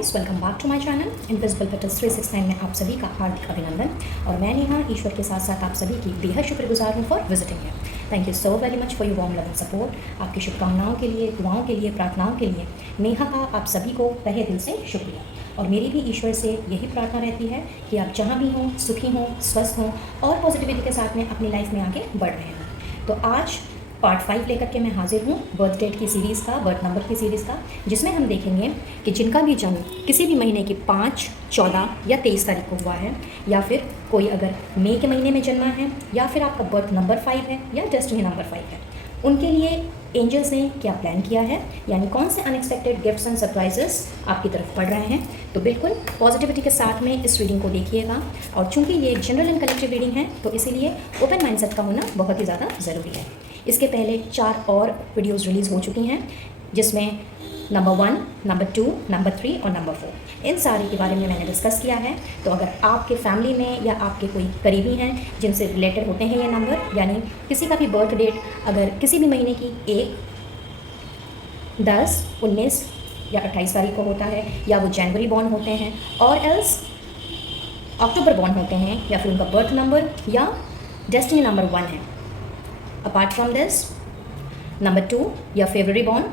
Guys, welcome back to my channel invisible petals 369 में आप सभी का हार्दिक अभिनंदन। और मैं नेहा ईश्वर के साथ साथ आप सभी की बेहद शुक्रगुजार हूँ फॉर विजिटिंग है। Thank you so very much for your warm love and support. आपकी शुभकामनाओं के लिए, दुआओं के लिए, प्रार्थनाओं के लिए नेहा का आप सभी को तहे दिल से शुक्रिया। और मेरी भी ईश्वर से यही प्रार्थना रहती है कि आप जहाँ भी हों, सुखी हों, स्वस्थ हों और पॉजिटिविटी के साथ में अपनी लाइफ में आगे बढ़ रहे हैं। तो आज पार्ट 5 लेकर के मैं हाजिर हूँ बर्थ डेट की सीरीज़ का, बर्थ नंबर की सीरीज़ का, जिसमें हम देखेंगे कि जिनका भी जन्म किसी भी महीने की 5, 14 या 23 तारीख को हुआ है, या फिर कोई अगर मई के महीने में जन्मा है, या फिर आपका बर्थ नंबर 5 है या डेस्टिनी नंबर 5 है, उनके लिए एंजल्स ने क्या प्लान किया है, यानी कौन से अनएक्सपेक्टेड गिफ्ट्स एंड सरप्राइजेस आपकी तरफ पड़ रहे हैं। तो बिल्कुल पॉजिटिविटी के साथ में इस रीडिंग को देखिएगा। और चूंकि ये एक जनरल एंड कलेक्टिव रीडिंग है, तो इसीलिए ओपन माइंडसेट का होना बहुत ही ज़्यादा ज़रूरी है। इसके पहले 4 और वीडियोज़ रिलीज़ हो चुकी हैं, जिसमें नंबर 1, नंबर 2, नंबर 3 और नंबर 4 इन सारे के बारे में मैंने डिस्कस किया है। तो अगर आपके फैमिली में या आपके कोई करीबी हैं जिनसे रिलेटेड होते हैं ये नंबर, यानी किसी का भी बर्थ डेट अगर किसी भी महीने की 1, 10, 19 या 28 तारीख को होता है, या वो जनवरी बॉर्न होते हैं और एल्स अक्टूबर बॉर्न होते हैं, या फिर उनका बर्थ नंबर या डेस्टिनी नंबर 1 है। अपार्ट फ्रॉम दिस नंबर 2 या फरवरी बॉर्न,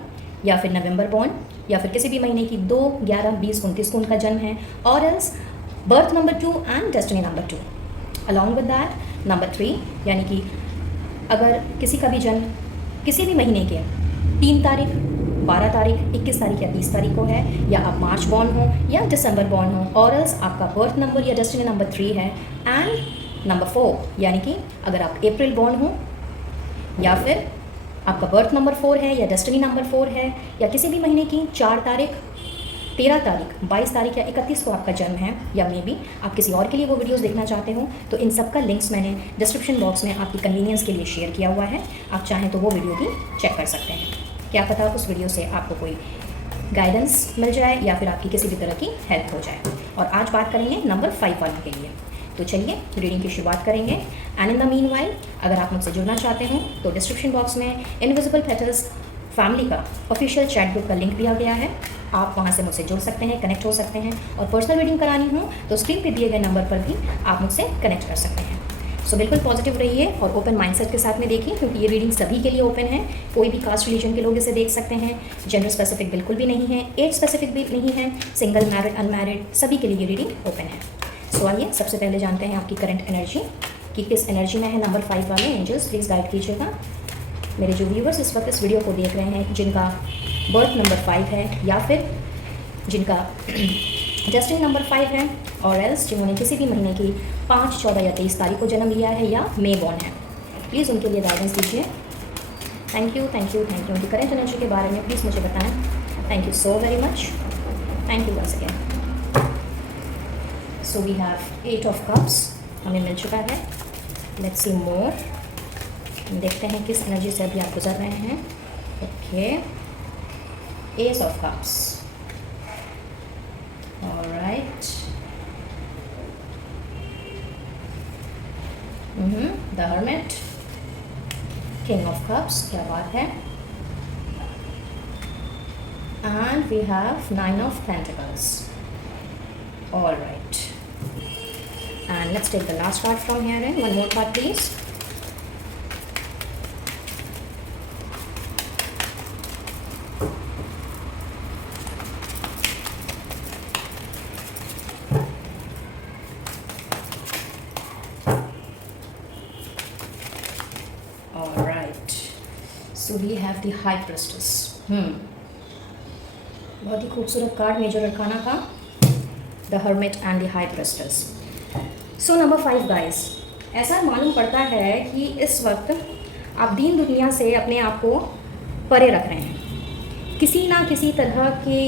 या फिर नवंबर बॉर्न, या फिर किसी भी महीने की 2, 11, 20, 29 को उनका जन्म है, और else birth number 2 and destiny number 2। Along with that number 3, यानी कि अगर किसी का भी जन्म किसी भी महीने के 3 तारीख, 12 तारीख, 21 तारीख या 30 तारीख को है, या आप मार्च बॉर्न हो या दिसंबर बॉर्न हो, और एल्स आपका बर्थ नंबर या डेस्टिनी नंबर 3 है, एंड नंबर 4, यानी कि अगर आप अप्रैल बॉर्न हो, या फिर आपका बर्थ नंबर 4 है या डेस्टिनी नंबर 4 है, या किसी भी महीने की 4 तारीख, 13 तारीख, 22 तारीख या 31 को आपका जन्म है, या मे बी आप किसी और के लिए वो वीडियोस देखना चाहते हो, तो इन सब का लिंक्स मैंने डिस्क्रिप्शन बॉक्स में आपकी कन्वीनियंस के लिए शेयर किया हुआ है। आप चाहें तो वो वीडियो भी चेक कर सकते हैं। क्या पता उस वीडियो से आपको कोई गाइडेंस मिल जाए या फिर आपकी किसी भी तरह की हेल्प हो जाए। और आज बात करेंगे नंबर 5 वालों के लिए। तो चलिए रीडिंग की शुरुआत करेंगे। And in the mean while, अगर आप मुझसे जुड़ना चाहते हो तो डिस्क्रिप्शन बॉक्स में इनविजिबल पेटल्स फैमिली का ऑफिशियल चैट ग्रुप का लिंक दिया गया है। आप वहां से मुझसे जुड़ सकते हैं, कनेक्ट हो सकते हैं, और पर्सनल रीडिंग करानी हो तो स्क्रीन पे दिए गए नंबर पर भी आप मुझसे कनेक्ट कर सकते हैं। सो बिल्कुल पॉजिटिव रहिए और ओपन माइंडसेट के साथ में देखिए, क्योंकि ये रीडिंग सभी के लिए ओपन है। कोई भी कास्ट रिलीजन के लोग इसे देख सकते हैं। जेंडर स्पेसिफिक बिल्कुल भी नहीं है, एज स्पेसिफिक भी नहीं है, सिंगल, मैरिड, अनमैरिड, सभी के लिए ये रीडिंग ओपन है। सो आइए सबसे पहले जानते हैं आपकी करंट एनर्जी कि किस एनर्जी में है नंबर 5 वाले। एंजल्स प्लीज़ गाइड कीजिएगा। मेरे जो व्यूवर्स इस वक्त इस वीडियो को देख रहे हैं, जिनका बर्थ नंबर 5 है, या फिर जिनका डेस्टिनी नंबर 5 है, और एल्स जिन्होंने किसी भी महीने की 5, 14 या 23 तारीख को जन्म लिया है, या मे बॉर्न है, प्लीज़ उनके लिए गाइडेंस दीजिए। Thank you, thank you, thank you. उनकी करंट एनर्जी के बारे में प्लीज़ मुझे बताएं। Thank you so very much. Thank you once again. So we have 8 of cups हमें मिल चुका है। Let's see more. देखते हैं किस एनर्जी से अभी आप गुजर रहे हैं। Okay, ace of cups, alright, the hermit, king of cups, क्या बात है, and we have 9 of pentacles, alright. And let's take the last card from here in. One more card please. Alright. So we have the High Priestess. बहुत ही खूबसूरत card major arcana का, the hermit and the high priestess. So number 5 guys, ऐसा मालूम पड़ता है कि इस वक्त आप दीन दुनिया से अपने आप को परे रख रहे हैं। किसी ना किसी तरह की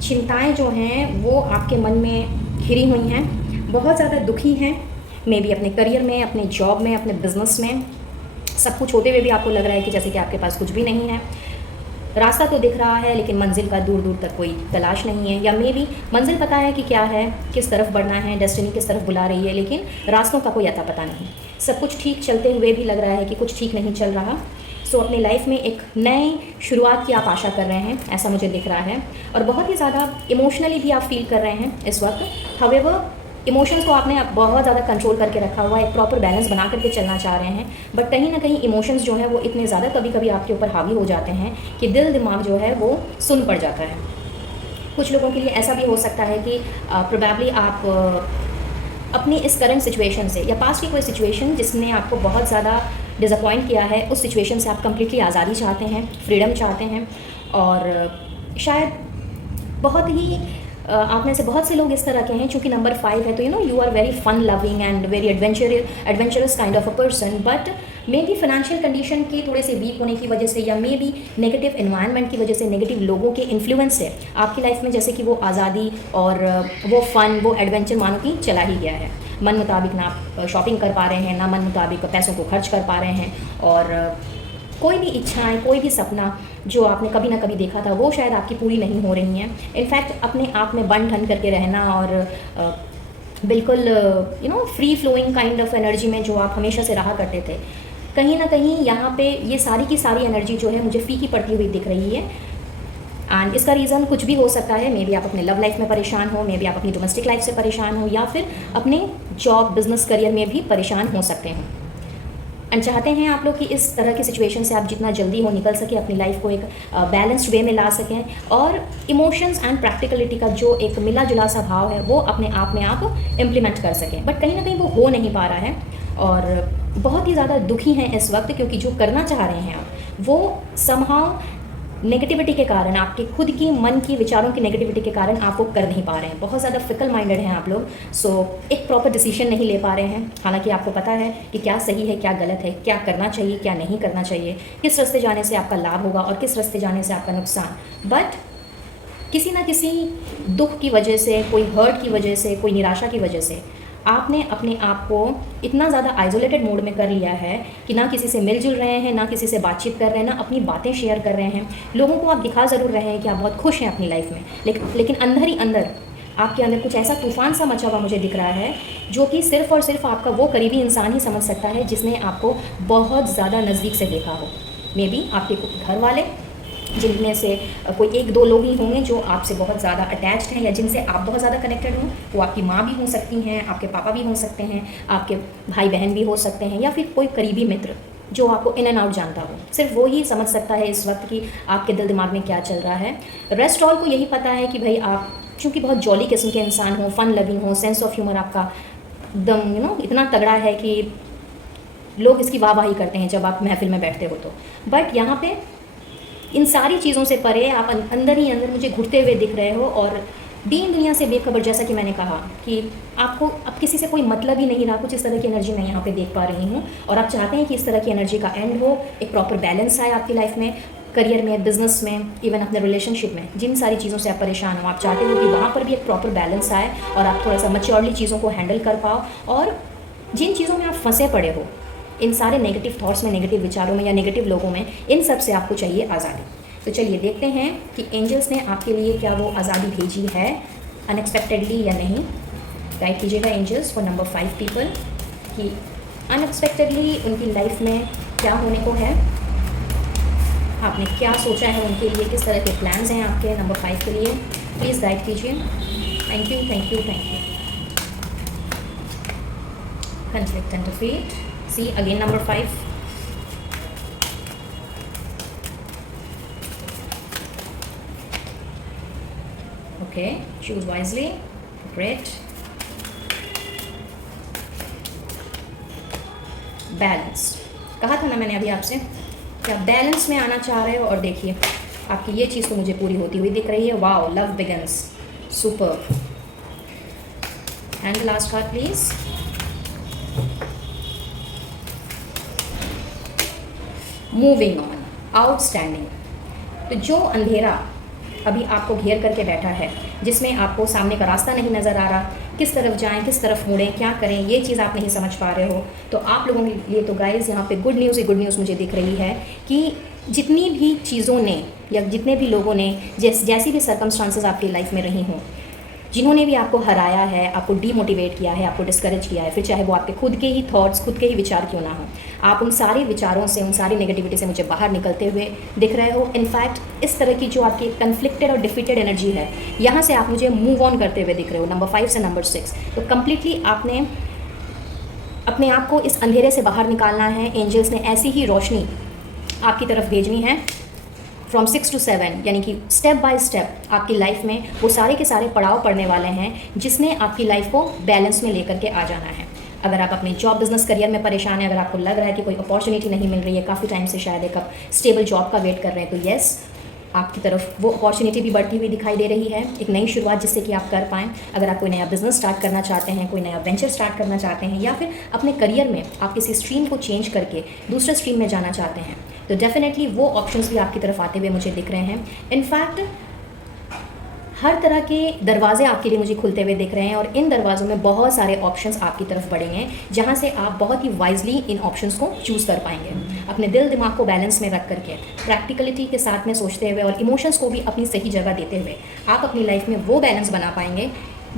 चिंताएं जो हैं वो आपके मन में घिरी हुई हैं, बहुत ज़्यादा दुखी हैं, मे बी अपने करियर में, अपने जॉब में, अपने बिजनेस में। सब कुछ होते हुए भी आपको लग रहा है कि जैसे कि आपके पास कुछ भी नहीं है। रास्ता तो दिख रहा है लेकिन मंजिल का दूर दूर तक कोई तलाश नहीं है, या मे बी मंजिल पता है कि क्या है, किस तरफ बढ़ना है, डेस्टिनी किस तरफ बुला रही है, लेकिन रास्तों का कोई अता पता नहीं। सब कुछ ठीक चलते हुए भी लग रहा है कि कुछ ठीक नहीं चल रहा। सो अपनी लाइफ में एक नए शुरुआत की आप आशा कर रहे हैं, ऐसा मुझे दिख रहा है। और बहुत ही ज़्यादा इमोशनली भी आप फील कर रहे हैं इस वक्त। हावेवर इमोशंस को आपने बहुत ज़्यादा कंट्रोल करके रखा हुआ है, एक प्रॉपर बैलेंस बना करके चलना चाह रहे हैं, बट कहीं ना कहीं इमोशंस जो है वो इतने ज़्यादा कभी कभी आपके ऊपर हावी हो जाते हैं कि दिल दिमाग जो है वो सुन पड़ जाता है। कुछ लोगों के लिए ऐसा भी हो सकता है कि प्रोबेबली आप अपनी इस करंट सिचुएशन से या पास्ट की कोई सिचुएशन जिसने आपको बहुत ज़्यादा डिसअपॉइंट किया है, उस सिचुएशन से आप कम्प्लीटली आज़ादी चाहते हैं, फ्रीडम चाहते हैं। और शायद बहुत ही आप में से बहुत से लोग इस तरह के हैं, चूँकि नंबर 5 है तो you are very fun loving and very adventurous kind of a person, but maybe financial condition की थोड़े से वीक होने की वजह से या मे बी नेगेटिव एनवायरनमेंट की वजह से, नेगेटिव लोगों के इन्फ्लुएंस से आपकी लाइफ में जैसे कि वो आज़ादी और वो फ़न, वो एडवेंचर मानो कि चला ही गया है। मन मुताबिक ना आप शॉपिंग कर पा रहे हैं, ना मन मुताबिक पैसों को खर्च कर पा रहे हैं, और कोई भी इच्छाएं, कोई भी सपना जो आपने कभी ना कभी देखा था वो शायद आपकी पूरी नहीं हो रही हैं। इनफैक्ट अपने आप में बन ठन करके रहना और बिल्कुल free flowing kind of energy में जो आप हमेशा से रहा करते थे, कहीं ना कहीं यहाँ पे ये सारी की सारी एनर्जी जो है मुझे फीकी पड़ती हुई दिख रही है। एंड इसका रीज़न कुछ भी हो सकता है। मे बी आप अपने लव लाइफ में परेशान हो, मे बी आप अपनी डोमेस्टिक लाइफ से परेशान हो, या फिर अपने जॉब बिजनेस करियर में भी परेशान हो सकते हैं। एंड चाहते हैं आप लोग कि इस तरह की सिचुएशन से आप जितना जल्दी हो निकल सके, अपनी लाइफ को एक बैलेंस्ड वे में ला सकें, और इमोशंस एंड प्रैक्टिकलिटी का जो एक मिला जुला सा भाव है वो अपने आप में आप इम्प्लीमेंट कर सकें। बट कहीं ना कहीं वो हो नहीं पा रहा है और बहुत ही ज़्यादा दुखी हैं इस वक्त, क्योंकि जो करना चाह रहे हैं आप वो समहाउ नेगेटिविटी के कारण, आपके खुद की मन की विचारों की नेगेटिविटी के कारण आप वो कर नहीं पा रहे हैं। बहुत ज़्यादा फिकल माइंडेड हैं आप लोग। सो एक प्रॉपर डिसीजन नहीं ले पा रहे हैं, हालांकि आपको पता है कि क्या सही है, क्या गलत है, क्या करना चाहिए, क्या नहीं करना चाहिए, किस रास्ते जाने से आपका लाभ होगा और किस रास्ते जाने से आपका नुकसान। बट किसी ना किसी दुख की वजह से, कोई हर्ट की वजह से, कोई निराशा की वजह से आपने अपने आप को इतना ज़्यादा आइसोलेटेड मोड में कर लिया है कि ना किसी से मिलजुल रहे हैं, ना किसी से बातचीत कर रहे हैं, ना अपनी बातें शेयर कर रहे हैं। लोगों को आप दिखा ज़रूर रहे हैं कि आप बहुत खुश हैं अपनी लाइफ में, लेकिन अंदर ही अंदर आपके अंदर कुछ ऐसा तूफान सा मचा हुआ मुझे दिख रहा है, जो कि सिर्फ़ और सिर्फ आपका वो करीबी इंसान ही समझ सकता है जिसने आपको बहुत ज़्यादा नज़दीक से देखा हो। मे बी आपके घर वाले, जिनमें से कोई एक दो लोग ही होंगे जो आपसे बहुत ज़्यादा अटैच्ड हैं या जिनसे आप बहुत ज़्यादा कनेक्टेड हों। वो आपकी माँ भी हो सकती हैं, आपके पापा भी हो सकते हैं, आपके भाई बहन भी हो सकते हैं, या फिर कोई करीबी मित्र जो आपको इन एंड आउट जानता हो। सिर्फ वो ही समझ सकता है इस वक्त कि आपके दिल दिमाग में क्या चल रहा है। रेस्ट ऑल को यही पता है कि भाई आप चूँकि बहुत जॉली किस्म के इंसान हो, फन लविंग हो, सेंस ऑफ ह्यूमर आपका एकदम इतना तगड़ा है कि लोग इसकी वाहवाही करते हैं जब आप महफिल में बैठते हो तो। बट यहाँ पे इन सारी चीज़ों से परे आप अंदर ही अंदर मुझे घुटते हुए दिख रहे हो और दीन दुनिया से बेखबर, जैसा कि मैंने कहा कि आपको अब किसी से कोई मतलब ही नहीं रहा। कुछ इस तरह की एनर्जी मैं यहाँ पे देख पा रही हूँ, और आप चाहते हैं कि इस तरह की एनर्जी का एंड हो, एक प्रॉपर बैलेंस आए आपकी लाइफ में, करियर में, बिजनेस में, इवन अपने रिलेशनशिप में। जिन सारी चीज़ों से आप परेशान हो, आप चाहते हो कि वहाँ पर भी एक प्रॉपर बैलेंस आए और आप थोड़ा सा मैच्योरली चीज़ों को हैंडल कर पाओ, और जिन चीज़ों में आप फंसे पड़े हो, इन सारे नेगेटिव थॉट्स में, नेगेटिव विचारों में या नेगेटिव लोगों में, इन सब से आपको चाहिए आज़ादी। तो चलिए देखते हैं कि एंजल्स ने आपके लिए क्या वो आज़ादी भेजी है अनएक्सपेक्टेडली या नहीं। गाइड कीजिएगा एंजल्स फॉर नंबर 5 पीपल कि अनएक्सपेक्टेडली उनकी लाइफ में क्या होने को है, आपने क्या सोचा है उनके लिए, किस तरह के प्लान्स हैं आपके नंबर 5 के लिए। प्लीज़ गाइड कीजिए। Thank you, thank you, thank you. Conflict and defeat, see again number 5। Okay, choose wisely. Great. Balance, कहा था ना मैंने अभी आपसे कि आप बैलेंस में आना चाह रहे हो, और देखिए आपकी ये चीज़ तो मुझे पूरी होती हुई दिख रही है। Wow, love begins, super. And last card please. Moving on, outstanding. तो जो अंधेरा अभी आपको घेर करके बैठा है, जिसमें आपको सामने का रास्ता नहीं नज़र आ रहा, किस तरफ जाएं, किस तरफ मुड़ें, क्या करें, ये चीज़ आप नहीं समझ पा रहे हो, तो आप लोगों के लिए तो गाइस यहाँ पे गुड न्यूज़ ही गुड न्यूज़ मुझे दिख रही है कि जितनी भी चीज़ों ने या जितने भी लोगों ने जैसी भी सर्कमस्टांसेस आपकी लाइफ में रही हों, जिन्होंने भी आपको हराया है, आपको डीमोटिवेट किया है, आपको डिस्करेज किया है, फिर चाहे वो आपके खुद के ही थॉट्स, खुद के ही विचार क्यों ना हो, आप उन सारे विचारों से, उन सारी नेगेटिविटी से मुझे बाहर निकलते हुए दिख रहे हो। इनफैक्ट इस तरह की जो आपकी कन्फ्लिक्टेड और डिफीटेड एनर्जी है, यहाँ से आप मुझे मूव ऑन करते हुए दिख रहे हो, नंबर 5 से नंबर 6। तो कम्प्लीटली आपने अपने आप को इस अंधेरे से बाहर निकालना है। एंजल्स ने ऐसी ही रोशनी आपकी तरफ भेजनी है फ्रॉम 6 to 7, यानी कि स्टेप बाय स्टेप आपकी लाइफ में वो सारे के सारे पड़ाव पड़ने वाले हैं जिसने आपकी लाइफ को बैलेंस में लेकर के आ जाना है। अगर आप अपने जॉब बिजनेस करियर में परेशान हैं, अगर आपको लग रहा है कि कोई अपॉर्चुनिटी नहीं मिल रही है, काफ़ी टाइम से शायद एक आप स्टेबल जॉब का वेट कर रहे हैं, तो येस, आपकी तरफ वो अपॉर्चुनिटी भी बढ़ती हुई दिखाई दे रही है, एक नई शुरुआत जिससे कि आप कर पाएँ। अगर आप कोई नया बिजनेस स्टार्ट करना चाहते हैं, कोई नया वेंचर स्टार्ट करना चाहते हैं, या फिर अपने करियर में आप किसी स्ट्रीम को चेंज करके दूसरे स्ट्रीम में जाना चाहते हैं, तो डेफिनेटली वो ऑप्शंस भी आपकी तरफ आते हुए मुझे दिख रहे हैं। इनफैक्ट हर तरह के दरवाजे आपके लिए मुझे खुलते हुए दिख रहे हैं, और इन दरवाज़ों में बहुत सारे ऑप्शंस आपकी तरफ बढ़ेंगे, जहां से आप बहुत ही वाइजली इन ऑप्शंस को चूज़ कर पाएंगे। अपने दिल दिमाग को बैलेंस में रख करके, प्रैक्टिकलिटी के साथ में सोचते हुए और इमोशंस को भी अपनी सही जगह देते हुए आप अपनी लाइफ में वो बैलेंस बना पाएंगे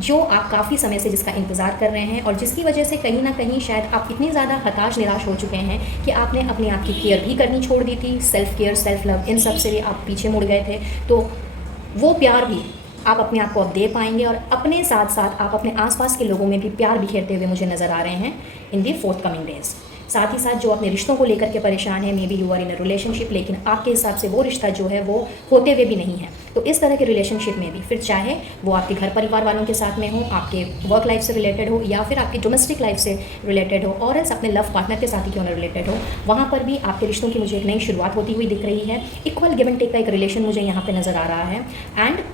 जो आप काफ़ी समय से जिसका इंतज़ार कर रहे हैं, और जिसकी वजह से कहीं ना कहीं शायद आप इतनी ज़्यादा हताश निराश हो चुके हैं कि आपने अपने आप की केयर भी करनी छोड़ दी थी। सेल्फ केयर, सेल्फ लव, इन सब से भी आप पीछे मुड़ गए थे। तो वो प्यार भी आप अपने आप को अब दे पाएंगे, और अपने साथ साथ आप अपने आसपास के लोगों में भी प्यार बिखेरते हुए मुझे नज़र आ रहे हैं इन दी फोर्थ कमिंग डेज। साथ ही साथ जो अपने रिश्तों को लेकर के परेशान है, maybe you are in a relationship, लेकिन आपके हिसाब से वो रिश्ता जो है वो होते हुए भी नहीं है, तो इस तरह के रिलेशनशिप में भी, फिर चाहे वो आपके घर परिवार वालों के साथ में हो, आपके वर्क लाइफ से रिलेटेड हो, या फिर आपकी डोमेस्टिक लाइफ से रिलेटेड हो, और एल्स अपने लव पार्टनर के साथ ही क्यों ना रिलेटेड हो, वहाँ पर भी आपके रिश्तों की मुझे एक नई शुरुआत होती हुई दिख रही है। इक्वल गिव एंड टेक का एक रिलेशन मुझे यहाँ पे नज़र आ रहा है। एंड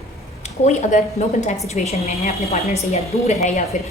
कोई अगर नो कॉन्टैक्ट सिचुएशन में है, अपने पार्टनर से या दूर है, या फिर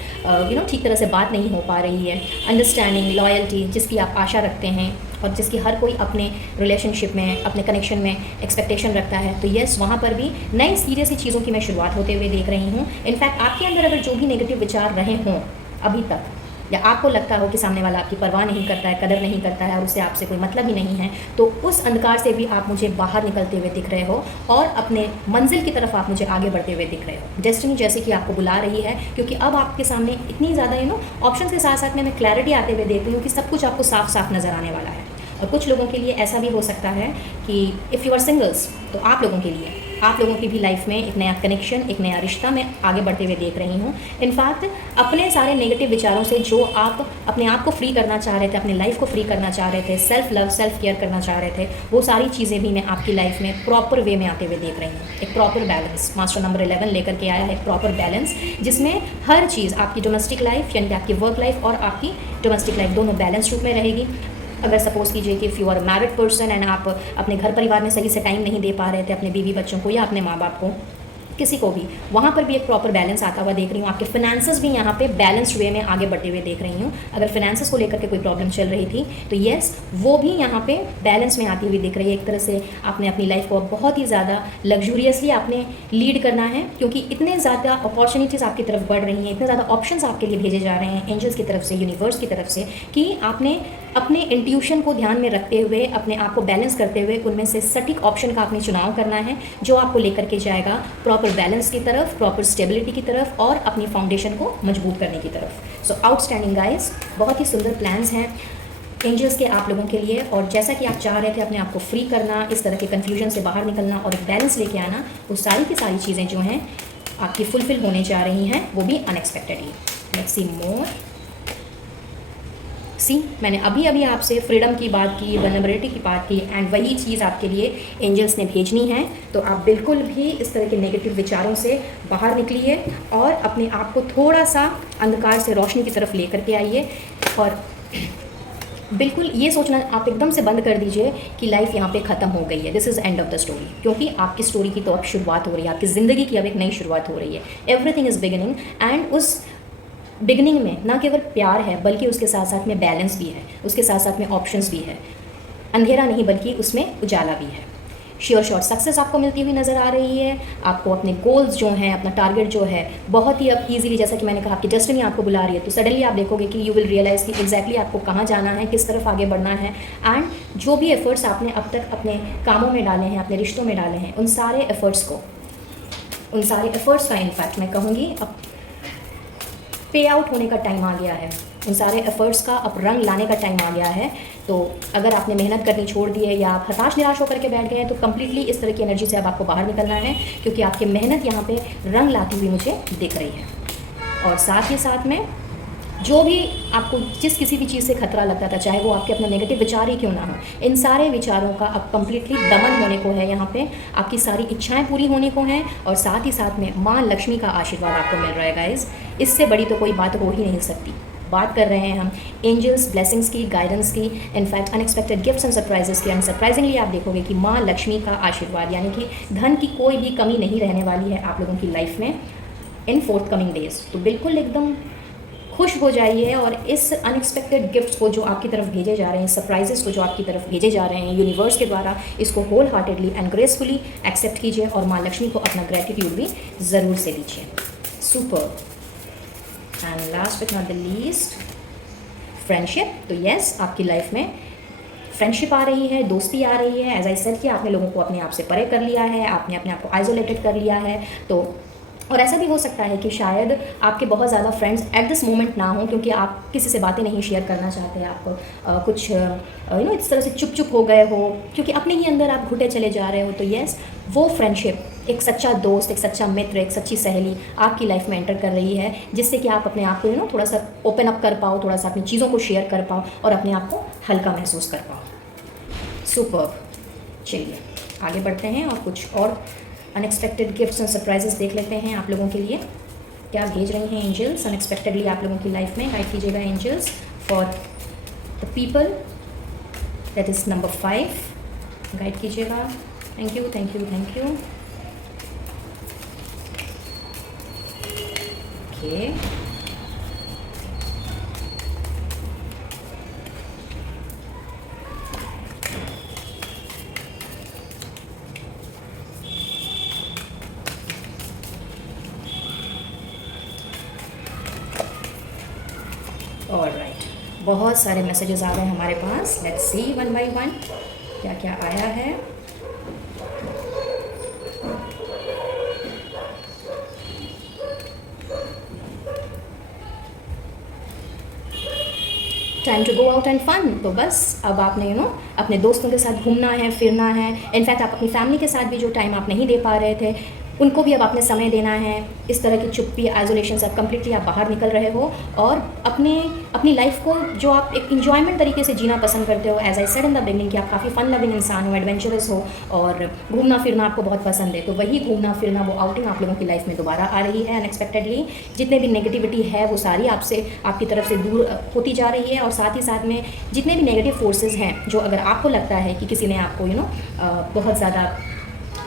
ठीक तरह से बात नहीं हो पा रही है, अंडरस्टैंडिंग, लॉयल्टी जिसकी आप आशा रखते हैं और जिसकी हर कोई अपने रिलेशनशिप में, अपने कनेक्शन में एक्सपेक्टेशन रखता है, तो येस, वहाँ पर भी नई सीरियसली चीज़ों की मैं शुरुआत होते हुए देख रही हूँ। इनफैक्ट आपके अंदर अगर जो भी नेगेटिव विचार रहे हों अभी तक, या आपको लगता हो कि सामने वाला आपकी परवाह नहीं करता है, कदर नहीं करता है, और उससे आपसे कोई मतलब ही नहीं है, तो उस अंधकार से भी आप मुझे बाहर निकलते हुए दिख रहे हो, और अपने मंजिल की तरफ आप मुझे आगे बढ़ते हुए दिख रहे हो। डेस्टिनी जैसे कि आपको बुला रही है, क्योंकि अब आपके सामने इतनी ज़्यादा ऑप्शन के साथ साथ में मैं क्लैरिटी आते हुए देख रही हूँ कि सब कुछ आपको साफ साफ नज़र आने वाला है। और कुछ लोगों के लिए ऐसा भी हो सकता है कि इफ़ यू आर सिंगल्स, तो आप लोगों के लिए, आप लोगों की भी लाइफ में एक नया कनेक्शन, एक नया रिश्ता मैं आगे बढ़ते हुए देख रही हूँ। इनफैक्ट अपने सारे नेगेटिव विचारों से जो आप अपने आप को फ्री करना चाह रहे थे, अपनी लाइफ को फ्री करना चाह रहे थे, सेल्फ लव, सेल्फ केयर करना चाह रहे थे, वो सारी चीज़ें भी मैं आपकी लाइफ में प्रॉपर वे में आते हुए देख रही हूँ। एक प्रॉपर बैलेंस मास्टर नंबर 11 लेकर के आया है, एक प्रॉपर बैलेंस जिसमें हर चीज़, आपकी डोमेस्टिक लाइफ यानी कि आपकी वर्क लाइफ और आपकी डोमेस्टिक लाइफ दोनों बैलेंस रूप में रहेगी। अगर सपोज़ कीजिए कि if you are married person and आप अपने घर परिवार में सही से टाइम नहीं दे पा रहे थे अपने बीवी बच्चों को या अपने माँ बाप को, किसी को भी, वहाँ पर भी एक प्रॉपर बैलेंस आता हुआ देख रही हूँ। आपके फाइनेंसेस भी यहाँ पे बैलेंस्ड वे में आगे बढ़ते हुए देख रही हूँ। अगर फाइनेंसेस को लेकर के कोई प्रॉब्लम चल रही थी तो येस, वो भी यहाँ पे बैलेंस में आती हुई दिख रही है। एक तरह से आपने अपनी लाइफ को बहुत ही ज़्यादा लग्जूरियसली आपने लीड करना है, क्योंकि इतने ज़्यादा अपॉर्चुनिटीज़ आपकी तरफ बढ़ रही हैं, इतने ज़्यादा ऑप्शंस आपके लिए भेजे जा रहे हैं एंजल्स की तरफ से, यूनिवर्स की तरफ से, कि आपने अपने इंट्यूशन को ध्यान में रखते हुए, अपने आप को बैलेंस करते हुए, उनमें से सटीक ऑप्शन का आपने चुनाव करना है जो आपको लेकर के जाएगा प्रॉपर बैलेंस की तरफ, प्रॉपर स्टेबिलिटी की तरफ, और अपनी फाउंडेशन को मजबूत करने की तरफ। सो आउटस्टैंडिंग गाइस, बहुत ही सुंदर प्लान्स हैं एंजल्स के आप लोगों के लिए। और जैसा कि आप चाह रहे थे अपने आप को फ्री करना, इस तरह के कन्फ्यूजन से बाहर निकलना और एक बैलेंस लेके आना, वो सारी की सारी चीज़ें जो हैं आपकी फुलफिल होने जा रही हैं, वो भी अनएक्सपेक्टेडली। लेट्स सी मोर। मैंने अभी आपसे फ्रीडम की बात की, वल्नरेबिलिटी की बात की, एंड वही चीज़ आपके लिए एंजल्स ने भेजनी है। तो आप बिल्कुल भी इस तरह के नेगेटिव विचारों से बाहर निकलिए और अपने आप को थोड़ा सा अंधकार से रोशनी की तरफ लेकर के आइए, और बिल्कुल ये सोचना आप एकदम से बंद कर दीजिए कि लाइफ यहाँ पे ख़त्म हो गई है, this is end of the story. क्योंकि आपकी स्टोरी की तो अब शुरुआत हो रही है, आपकी ज़िंदगी की अब एक नई शुरुआत हो रही है। एवरीथिंग इज़ बिगिनिंग, एंड उस बिगनिंग में ना केवल प्यार है, बल्कि उसके साथ साथ में बैलेंस भी है, उसके साथ साथ में ऑप्शंस भी है। अंधेरा नहीं बल्कि उसमें उजाला भी है। श्योर सक्सेस आपको मिलती हुई नज़र आ रही है। आपको अपने गोल्स जो हैं, अपना टारगेट जो है, बहुत ही अब ईजिली, जैसा कि मैंने कहा, आपकी डेस्टिनी आपको बुला रही है, तो सडनली आप देखोगे कि यू विल रियलाइज़ कि एग्जैक्टली आपको कहाँ जाना है, किस तरफ आगे बढ़ना है। एंड जो भी एफर्ट्स आपने अब तक अपने कामों में डाले हैं, अपने रिश्तों में डाले हैं, उन सारे एफर्ट्स को उन सारे एफर्ट्स का इनफैक्ट मैं कहूँगी अब पे आउट होने का टाइम आ गया है। उन सारे एफर्ट्स का अब रंग लाने का टाइम आ गया है। तो अगर आपने मेहनत करनी छोड़ दी है या आप हताश निराश होकर के बैठ गए हैं तो कम्प्लीटली इस तरह की एनर्जी से अब आपको बाहर निकलना है, क्योंकि आपकी मेहनत यहाँ पे रंग लाती हुई मुझे दिख रही है। और साथ ही साथ में जो भी आपको जिस किसी भी चीज़ से खतरा लगता था, चाहे वो आपके अपने नेगेटिव विचार ही क्यों ना हो, इन सारे विचारों का अब कम्प्लीटली दमन होने को है। यहाँ पे आपकी सारी इच्छाएं पूरी होने को हैं और साथ ही साथ में माँ लक्ष्मी का आशीर्वाद आपको मिल रहा है गाइस। इससे बड़ी तो कोई बात हो ही नहीं सकती। बात कर रहे हैं हम एंजल्स ब्लेसिंग्स की, गाइडेंस की, in fact unexpected gifts and surprises की। अनसरप्राइजिंगली आप देखोगे कि माँ लक्ष्मी का आशीर्वाद यानी कि धन की कोई भी कमी नहीं रहने वाली है आप लोगों की लाइफ में इन फोर्थ कमिंग डेज। तो बिल्कुल एकदम खुश हो जाइए और इस अनएक्सपेक्टेड गिफ्ट्स को जो आपकी तरफ भेजे जा रहे हैं, सरप्राइजेस को जो आपकी तरफ भेजे जा रहे हैं यूनिवर्स के द्वारा, इसको wholeheartedly and gracefully accept कीजिए और माँ लक्ष्मी को अपना ग्रेटिट्यूड भी ज़रूर से दीजिए। Super. And last but not the least, friendship. तो यस, आपकी लाइफ में फ्रेंडशिप आ रही है, दोस्ती आ रही है। एज आई सेड कि आपने लोगों को अपने आप से परे कर लिया है, आपने अपने आप को आइसोलेटेड कर लिया है। तो और ऐसा भी हो सकता है कि शायद आपके बहुत ज़्यादा फ्रेंड्स एट दिस मोमेंट ना हो, क्योंकि आप किसी से बातें नहीं शेयर करना चाहते, आप कुछ इस तरह से चुप चुप हो गए हो, क्योंकि अपने ही अंदर आप घुटे चले जा रहे हो। तो यस, वो फ्रेंडशिप, एक सच्चा दोस्त, एक सच्चा मित्र, एक सच्ची सहेली आपकी लाइफ में एंटर कर रही है, जिससे कि आप अपने आप को थोड़ा सा ओपन अप कर पाओ, थोड़ा सा अपनी चीज़ों को शेयर कर पाओ और अपने आप को हल्का महसूस कर पाओ। सुपर। चलिए आगे बढ़ते हैं और कुछ और अनएक्सपेक्टेड गिफ्ट्स एंड सरप्राइजेस देख लेते हैं आप लोगों के लिए क्या भेज रही हैं एंजल्स अनएक्सपेक्टेडली आप लोगों की लाइफ में। गाइड कीजिएगा angels for the people, that is number 5। Guide कीजिएगा। Thank you, thank you, thank you. Okay, alright, बहुत सारे मैसेजेस आ गए हमारे पास। Let's see one by one क्या क्या आया है। Time to go out and fun. तो बस अब आपने अपने दोस्तों के साथ घूमना है, फिरना है। इनफैक्ट आप अपनी फैमिली के साथ भी जो टाइम आप नहीं दे पा रहे थे उनको भी अब आपने समय देना है। इस तरह की चुप्पी, आइसोलेशन से अब कम्प्लीटली आप बाहर निकल रहे हो और अपनी लाइफ को जो आप एक इंजॉयमेंट तरीके से जीना पसंद करते हो। As I said in the beginning कि आप काफ़ी फन लविंग इंसान हो, एडवेंचरस हो और घूमना फिरना आपको बहुत पसंद है। तो वही घूमना फिरना, वो आउटिंग आप लोगों की लाइफ में दोबारा आ रही है अनएक्सपेक्टेडली। जितने भी नेगेटिविटी है वो सारी आपकी तरफ से दूर होती जा रही है और साथ ही साथ में जितने भी नेगेटिव फोर्सेज हैं, जो अगर आपको लगता है कि किसी ने आपको बहुत ज़्यादा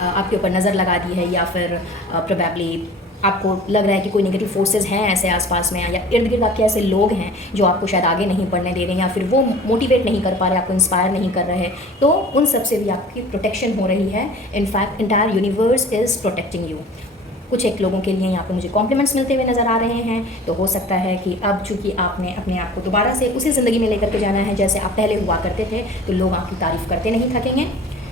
आपके ऊपर नज़र लगा दी है या फिर प्रोबेबली आपको लग रहा है कि कोई नेगेटिव फोर्सेस हैं ऐसे आसपास में या इर्द गिर्द आपके ऐसे लोग हैं जो आपको शायद आगे नहीं बढ़ने दे रहे हैं या फिर वो मोटिवेट नहीं कर पा रहे, आपको इंस्पायर नहीं कर रहे, तो उन सब से भी आपकी प्रोटेक्शन हो रही है। In fact entire universe is protecting you. कुछ एक लोगों के लिए यहाँ पे मुझे कॉम्प्लीमेंट्स मिलते हुए नज़र आ रहे हैं। तो हो सकता है कि अब चूँकि आपने अपने आप को दोबारा से उसी ज़िंदगी में लेकर के जाना है जैसे आप पहले हुआ करते थे, तो लोग आपकी तारीफ़ करते नहीं थकेंगे।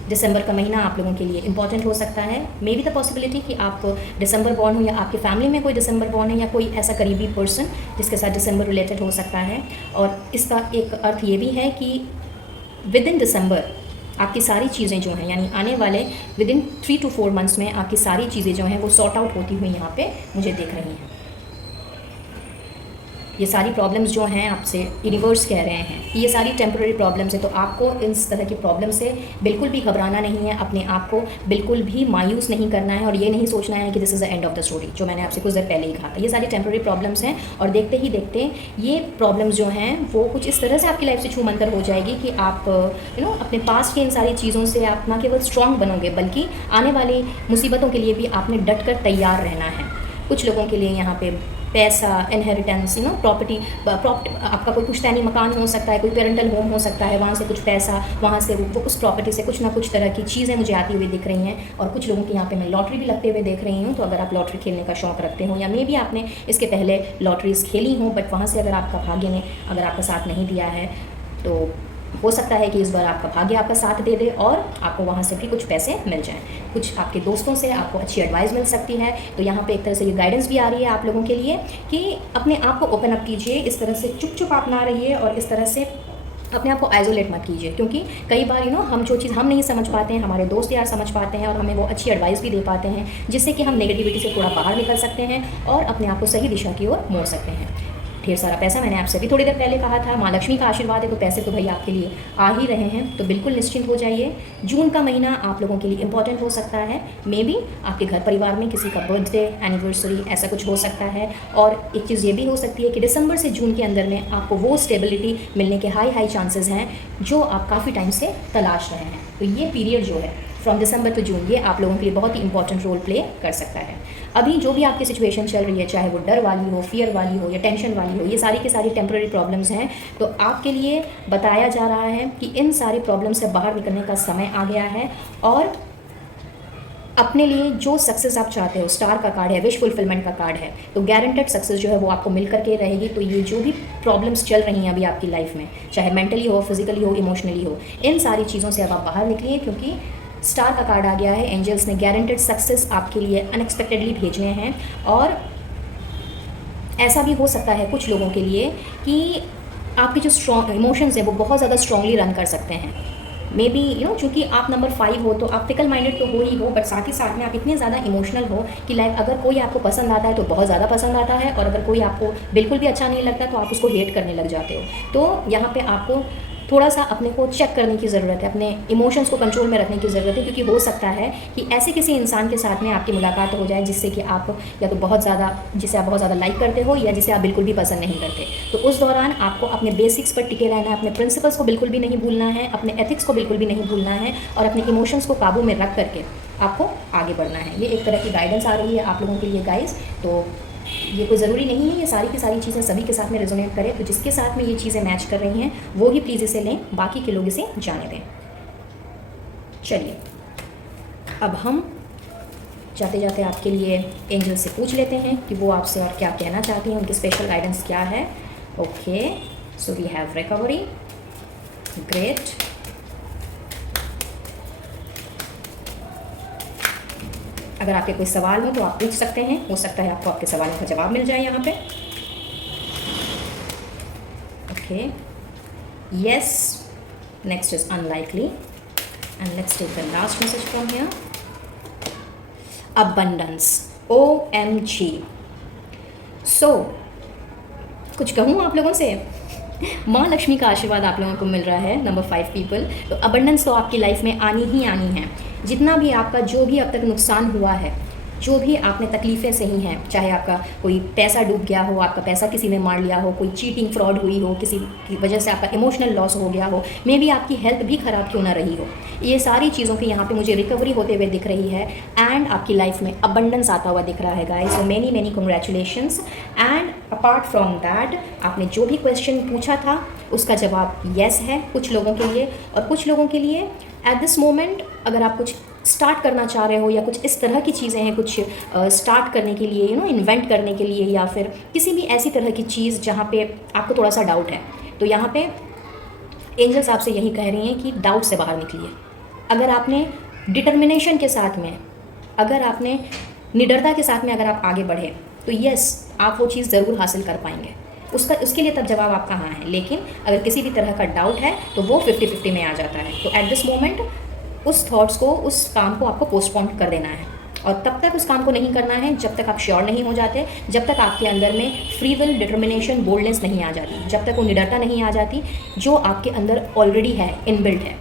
दिसंबर का महीना आप लोगों के लिए इंपॉर्टेंट हो सकता है। मे बी द पॉसिबिलिटी कि आप दिसंबर बॉर्न हो या आपके फैमिली में कोई दिसंबर बॉर्न है या कोई ऐसा करीबी पर्सन जिसके साथ दिसंबर रिलेटेड हो सकता है। और इसका एक अर्थ ये भी है कि विद इन दिसंबर आपकी सारी चीज़ें जो हैं, यानी आने वाले विद इन 3 to 4 मंथ्स में आपकी सारी चीज़ें जो हैं वो सॉर्ट आउट होती हुई यहाँ पे मुझे दिख रही हैं। ये सारी प्रॉब्लम्स जो हैं आपसे यूनिवर्स कह रहे हैं कि ये सारी टेम्पररी प्रॉब्लम्स है, तो आपको इस तरह की प्रॉब्लम से बिल्कुल भी घबराना नहीं है, अपने आप को बिल्कुल भी मायूस नहीं करना है और ये नहीं सोचना है कि this is the end of the story, जो मैंने आपसे कुछ देर पहले ही कहा था। ये सारी टेम्पररी प्रॉब्लम्स हैं और देखते ही देखते ये प्रॉब्लम्स जो हैं वो कुछ इस तरह से आपकी लाइफ से छूमंतर हो जाएगी कि आप अपने पास की इन सारी चीज़ों से आप ना केवल स्ट्रॉन्ग बनोगे बल्कि आने वाली मुसीबतों के लिए भी आपने डट कर तैयार रहना है। कुछ लोगों के लिए यहाँ पे पैसा, इनहेरिटेंस, प्रॉपर्टी, आपका कोई पुश्तैनी मकान हो सकता है, कोई पेरेंटल होम हो सकता है, वहाँ से कुछ पैसा, वहाँ से वो उस प्रॉपर्टी से कुछ ना कुछ तरह की चीज़ें मुझे आती हुई दिख रही हैं। और कुछ लोगों की यहाँ पे मैं लॉटरी भी लगते हुए देख रही हूँ। तो अगर आप लॉटरी खेलने का शौक़ रखते हो या मे भी आपने इसके पहले लॉटरीज़ खेली हो बट वहाँ से अगर आपका भाग्य ने अगर आपका साथ नहीं दिया है, तो हो सकता है कि इस बार आपका भाग्य आपका साथ दे दे और आपको वहाँ से भी कुछ पैसे मिल जाएं, कुछ आपके दोस्तों से आपको अच्छी एडवाइस मिल सकती है। तो यहाँ पे एक तरह से ये गाइडेंस भी आ रही है आप लोगों के लिए कि अपने आप को ओपन अप कीजिए, इस तरह से चुप चुप आप ना रहिए और इस तरह से अपने आप को आइसोलेट मत कीजिए, क्योंकि कई बार हम जो चीज़ हम नहीं समझ पाते हैं हमारे दोस्त यार समझ पाते हैं और हमें वो अच्छी एडवाइस भी दे पाते हैं, जिससे कि हम नेगेटिविटी से थोड़ा बाहर निकल सकते हैं और अपने आप को सही दिशा की ओर मोड़ सकते हैं। ढेर सारा पैसा, मैंने आपसे भी थोड़ी देर पहले कहा था, माँ लक्ष्मी का आशीर्वाद है तो पैसे तो भाई आपके लिए आ ही रहे हैं, तो बिल्कुल निश्चिंत हो जाइए। जून का महीना आप लोगों के लिए इंपॉर्टेंट हो सकता है। मे बी आपके घर परिवार में किसी का बर्थडे, एनिवर्सरी ऐसा कुछ हो सकता है। और एक चीज़ ये भी हो सकती है कि दिसंबर से जून के अंदर में आपको वो स्टेबिलिटी मिलने के हाई चांसेस हैं जो आप काफ़ी टाइम से तलाश रहे हैं। तो ये पीरियड जो है फ्रॉम दिसंबर टू जून, ये आप लोगों के लिए बहुत ही इंपॉर्टेंट रोल प्ले कर सकता है। अभी जो भी आपकी सिचुएशन चल रही है, चाहे वो डर वाली हो, फियर वाली हो या टेंशन वाली हो, ये सारी की सारी टेम्पररी प्रॉब्लम्स हैं। तो आपके लिए बताया जा रहा है कि इन सारी प्रॉब्लम से बाहर निकलने का समय आ गया है और अपने लिए जो सक्सेस आप चाहते हो, स्टार का कार्ड है, विश फुलफिलमेंट का कार्ड है, तो गारंटेड सक्सेस जो है वो आपको मिल करके रहेगी। तो ये जो भी प्रॉब्लम्स चल रही हैं अभी आपकी लाइफ में, चाहे मेंटली हो, फिजिकली हो, इमोशनली हो, इन सारी चीज़ों से अब आप बाहर निकलिए, क्योंकि स्टार का कार्ड आ गया है। एंजल्स ने गारंटेड सक्सेस आपके लिए अनएक्सपेक्टेडली भेजने हैं। और ऐसा भी हो सकता है कुछ लोगों के लिए कि आपके जो स्ट्रॉन्ग इमोशंस हैं वो बहुत ज़्यादा स्ट्रांगली रन कर सकते हैं। मे बी चूँकि आप नंबर 5 हो तो आप फिकल माइंडेड तो हो ही हो, बट साथ ही साथ में आप इतने ज़्यादा इमोशनल हो कि लाइक अगर कोई आपको पसंद आता है तो बहुत ज़्यादा पसंद आता है, और अगर कोई आपको बिल्कुल भी अच्छा नहीं लगता तो आप उसको हेट करने लग जाते हो। तो यहाँ पे आपको थोड़ा सा अपने को चेक करने की ज़रूरत है, अपने इमोशंस को कंट्रोल में रखने की ज़रूरत है, क्योंकि हो सकता है कि ऐसे किसी इंसान के साथ में आपकी मुलाकात हो जाए जिससे कि आप या तो बहुत ज़्यादा जिसे आप बहुत ज़्यादा लाइक करते हो या जिसे आप बिल्कुल भी पसंद नहीं करते। तो उस दौरान आपको अपने बेसिक्स पर टिके रहना है, अपने प्रिंसिपल्स को बिल्कुल भी नहीं भूलना है, अपने एथिक्स को बिल्कुल भी नहीं भूलना है और अपने इमोशंस को काबू में रख करके आपको आगे बढ़ना है। ये एक तरह की गाइडेंस आ रही है आप लोगों के लिए गाइस। तो ये कोई ज़रूरी नहीं है ये सारी की सारी चीज़ें सभी के साथ में रेजोनेट करें, तो जिसके साथ में ये चीज़ें मैच कर रही हैं वो ही प्लीज़ इसे लें, बाकी के लोग इसे जाने दें। चलिए अब हम जाते जाते आपके लिए एंजल से पूछ लेते हैं कि वो आपसे और क्या कहना चाहती हैं, उनकी स्पेशल गाइडेंस क्या है। Okay, so we have recovery, great. अगर आपके कोई सवाल हो तो आप पूछ सकते हैं, हो सकता है आपको आपके सवालों का जवाब मिल जाए यहाँ पे। Okay, yes, next is unlikely and let's take the last message from here. Abundance, OMG। So कुछ कहूँ आप लोगों से, माँ लक्ष्मी का आशीर्वाद आप लोगों को मिल रहा है, नंबर 5 पीपल। तो अबंडेंस तो आपकी लाइफ में आनी ही आनी है। जितना भी आपका जो भी अब तक नुकसान हुआ है, जो भी आपने तकलीफ़ें सही हैं, चाहे आपका कोई पैसा डूब गया हो, आपका पैसा किसी ने मार लिया हो, कोई चीटिंग फ्रॉड हुई हो, किसी की वजह से आपका इमोशनल लॉस हो गया हो, मे बी आपकी हेल्थ भी ख़राब क्यों ना रही हो, ये सारी चीज़ों की यहाँ पे मुझे रिकवरी होते हुए दिख रही है एंड आपकी लाइफ में अबंडेंस आता हुआ दिख रहा है guys. So many many congratulations. And apart from that, आपने जो भी क्वेश्चन पूछा था उसका जवाब येस है कुछ लोगों के लिए, और कुछ लोगों के लिए एट दिस मोमेंट अगर आप कुछ स्टार्ट करना चाह रहे हो या कुछ इस तरह की चीज़ें हैं, कुछ स्टार्ट करने के लिए इन्वेंट करने के लिए, या फिर किसी भी ऐसी तरह की चीज़ जहाँ पे आपको थोड़ा सा डाउट है, तो यहाँ पे एंजल्स आपसे यही कह रही हैं कि डाउट से बाहर निकलिए। अगर आपने डिटर्मिनेशन के साथ में, अगर आपने निडरता के साथ में अगर आप आगे बढ़े तो यस, आप वो चीज़ ज़रूर हासिल कर पाएंगे। उसके लिए तब जवाब आपका हाँ है। लेकिन अगर किसी भी तरह का डाउट है तो वो 50-50 में आ जाता है। तो एट दिस मोमेंट उस थॉट्स को, उस काम को आपको पोस्टपोन कर देना है, और तब तक उस काम को नहीं करना है जब तक आप श्योर नहीं हो जाते, जब तक आपके अंदर में फ्री विल, डिटर्मिनेशन, बोल्डनेस नहीं आ जाती, जब तक वो निडरता नहीं आ जाती जो आपके अंदर ऑलरेडी है, इनबिल्ट है।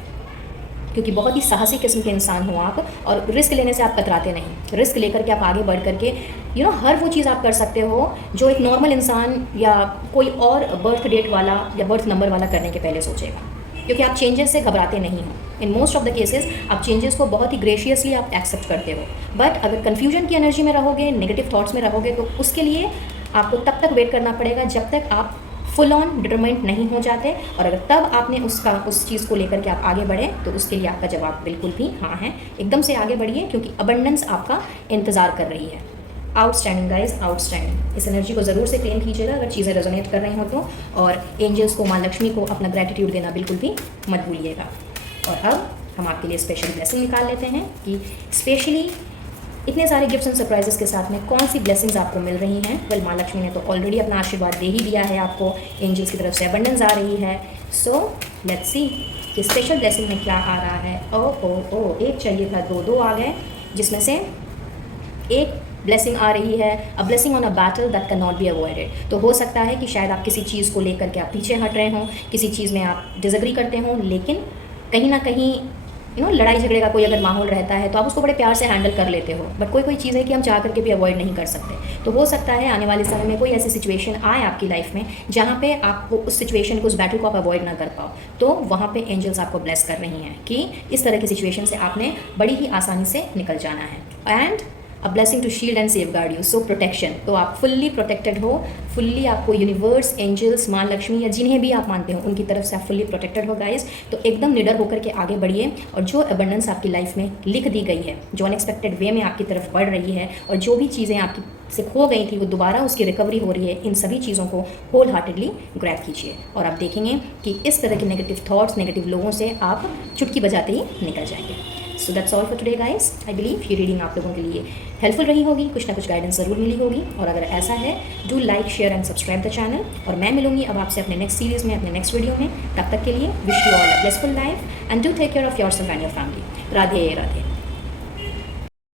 क्योंकि बहुत ही साहसी किस्म के इंसान हो आप, और रिस्क लेने से आप कतराते नहीं। रिस्क लेकर के आप आगे बढ़ करके हर वो चीज़ आप कर सकते हो जो एक नॉर्मल इंसान या कोई और बर्थ डेट वाला या बर्थ नंबर वाला करने के पहले सोचेगा, क्योंकि आप चेंजेस से घबराते नहीं हो। In most of the cases आप चेंजेस को बहुत ही ग्रेशियसली आप एक्सेप्ट करते हो। बट अगर कन्फ्यूजन की एनर्जी में रहोगे, नेगेटिव थॉट्स में रहोगे, तो उसके लिए आपको तब तक वेट करना पड़ेगा जब तक आप फुल ऑन डिटरमाइंड नहीं हो जाते। और अगर तब आपने उस चीज़ को लेकर के आप आगे बढ़े तो उसके लिए आपका जवाब बिल्कुल भी हाँ है। एकदम से आगे बढ़िए, क्योंकि अबंडेंस आपका इंतज़ार कर रही है। Outstanding guys, outstanding. इस एनर्जी को ज़रूर से क्लेम कीजिएगा अगर चीज़ें रेजोनेट कर रही हो तो, और एंजल्स को, माँ लक्ष्मी को अपना ग्रैटिट्यूड देना बिल्कुल भी मत भूलिएगा। और अब हम आपके लिए स्पेशल ब्लेसिंग निकाल लेते हैं कि स्पेशली इतने सारे गिफ्ट्स एंड सरप्राइजेस के साथ में कौन सी ब्लेसिंग्स आपको मिल रही हैं। वेल, माँ लक्ष्मी ने तो ऑलरेडी अपना आशीर्वाद दे ही दिया है आपको, एंजल्स की तरफ से अबंडेंस आ रही है। सो लेट्स सी कि स्पेशल ब्लेसिंग में क्या आ रहा है। ओ एक चाहिए था, दो आ गए, जिसमें से एक ब्लेसिंग आ रही है, a blessing on a battle that can not be avoided. तो हो सकता है कि शायद आप किसी चीज़ को लेकर के आप पीछे हट रहे हों, किसी चीज़ में आप डिसएग्री करते हों, लेकिन कहीं ना कहीं लड़ाई झगड़े का कोई अगर माहौल रहता है तो आप उसको बड़े प्यार से हैंडल कर लेते हो, बट कोई चीज़ है कि हम चाह करके भी अवॉइड नहीं कर सकते। तो हो सकता है आने वाले समय में कोई ऐसी सिचुएशन आए आपकी लाइफ में जहाँ पे आपको उस सिचुएशन को, उस बैटल को आप अवॉइड ना कर पाओ, तो वहाँ पे एंजल्स आपको ब्लेस कर रही हैं कि इस तरह की सिचुएशन से आपने बड़ी ही आसानी से निकल जाना है। And a blessing to shield and safeguard you, so protection. तो आप फुल्ली प्रोटेक्टेड हो, फुल्ली आपको यूनिवर्स, एंजल्स, माँ लक्ष्मी या जिन्हें भी आप मानते हो उनकी तरफ से आप फुल्ली प्रोटेक्टेड हो गाइस। तो एकदम निडर होकर के आगे बढ़िए, और जो अबंडेंस आपकी लाइफ में लिख दी गई है, जो अनएक्सपेक्टेड वे में आपकी तरफ बढ़ रही है, और जो भी चीज़ें आपकी से खो गई थी वो दोबारा उसकी रिकवरी हो रही है, इन सभी चीज़ों को होल हार्टेडली ग्रैब कीजिए, और आप देखेंगे कि इस तरह के नेगेटिव थॉट्स, नेगेटिव लोगों से आप चुटकी बजाते ही निकल जाएंगे। So that's all for today guys. I believe ये रीडिंग आप लोगों के लिए हेल्पफुल रही होगी, कुछ ना कुछ गाइडेंस ज़रूर मिली होगी, और अगर ऐसा है do like, share and subscribe the channel. और मैं मिलूंगी अब आपसे अपने नेक्स्ट सीरीज़ में, अपने नेक्स्ट वीडियो में। तब तक के लिए wish you all a blessful life and do take care of yourself and your family. Radhe Radhe.